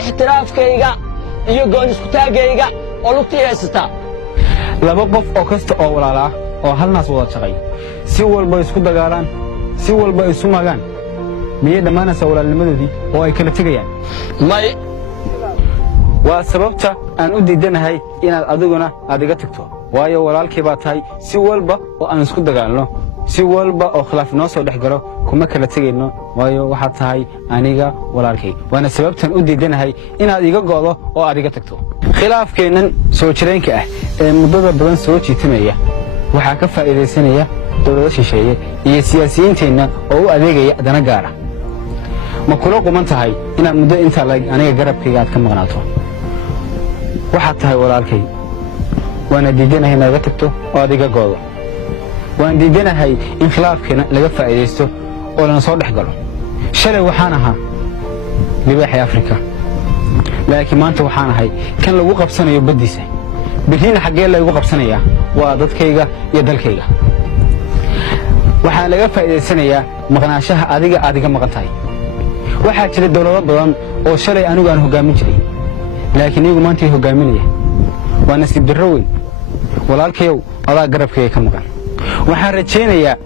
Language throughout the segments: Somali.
ixtiraafkayga iyo goon isku taagayga oo lugtii haysata laba qof oo kasta oo walaal ah oo hal naas wada shaqay si walba isku dagaalaan si walba isu magaan miyay dhamaanaysaa walaalnimadoodii oo ay kala tegayaan may waa sababta aan u diidanahay inaad adiguna aad iga tagto waayo walaalkii baa tahay si walba oo aan isku dagaalno si walba oo khilaaf noo soo dhex galo kuma kala tegayno waayo waxaad tahay aniga walaalkay waana sababtan u diidanahay inaad iga go'do oo aad iga tagto khilaafkeennan soo jireenka ah ee muddada badan soo jiitamaya waxaa ka faa'iidaysanaya dawlado shisheeye iyo siyaasiyiinteenna oo u adeegaya dana gaara ma kula quman tahay inaad muddo intaa aniga garabkayga aad ka maqnaato waxaad tahay walaalkay waana diidanahay inaad iga tagto oo aad iga go'do waan diidanahay in khilaafkeena laga faa'iidaysto oo lana soo dhex galo shalay waxaan ahaa libaaxii Afrika laakiin maanta waxaan ahay kan lagu qabsanayo baddiisa birina xaggee lagu qabsanayaa waa dadkayga iyo dalkayga waxaan laga faa'iidaysanayaa maqnaashaha adiga aad iga maqan tahay waxaa jira dawlado badan oo shalay anigu aan hogaamin jiray laakiin iyagu maanta ay hogaaminaya waa nasiib darro weyn walaalkayow adaa garabkayga ka maqan waxaan rajaynayaa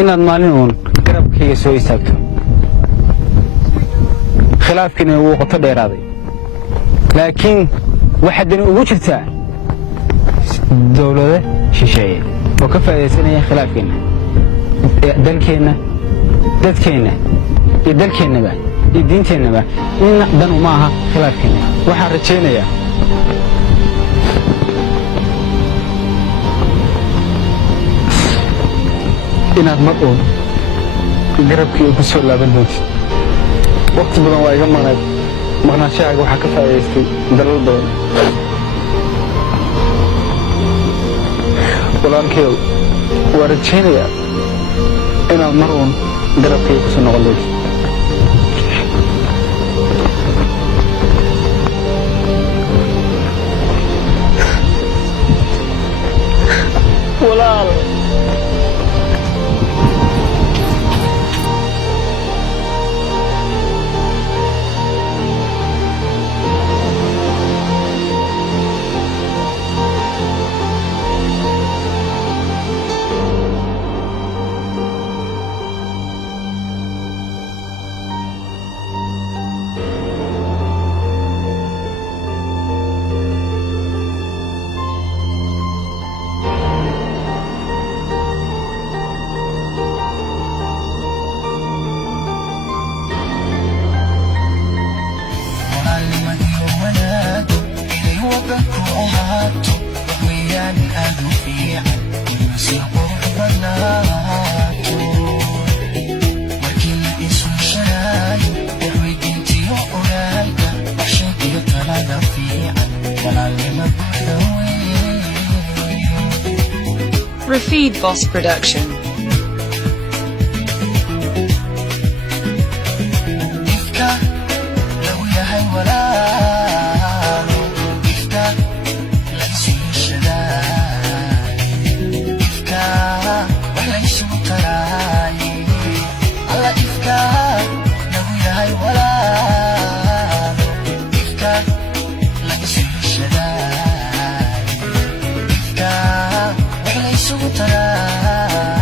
inaad maalin uun garabkayga soo istaagto khilaafkiina wuu qoto dheeraaday laakiin waxaad dani ugu jirtaa dawlado shisheeye oo ka faa'iidaysanaya khilaafkeenna dalkeenna dadkeenna iyo dalkeennaba iyo diinteennaba in dan uma aha khilaafkeenna waxaan rajaynayaa inaad mar uun garabkii ku soo laaban doontid waqti badan waa iga maqnayd maqnaanshahaaga waxaa ka faa'iidaystay dalal badan walaalkayow waa rajaynayaa inaad mar uun garabkayga ku soo noqon doontid walaal Rafid Boss Production. Sutra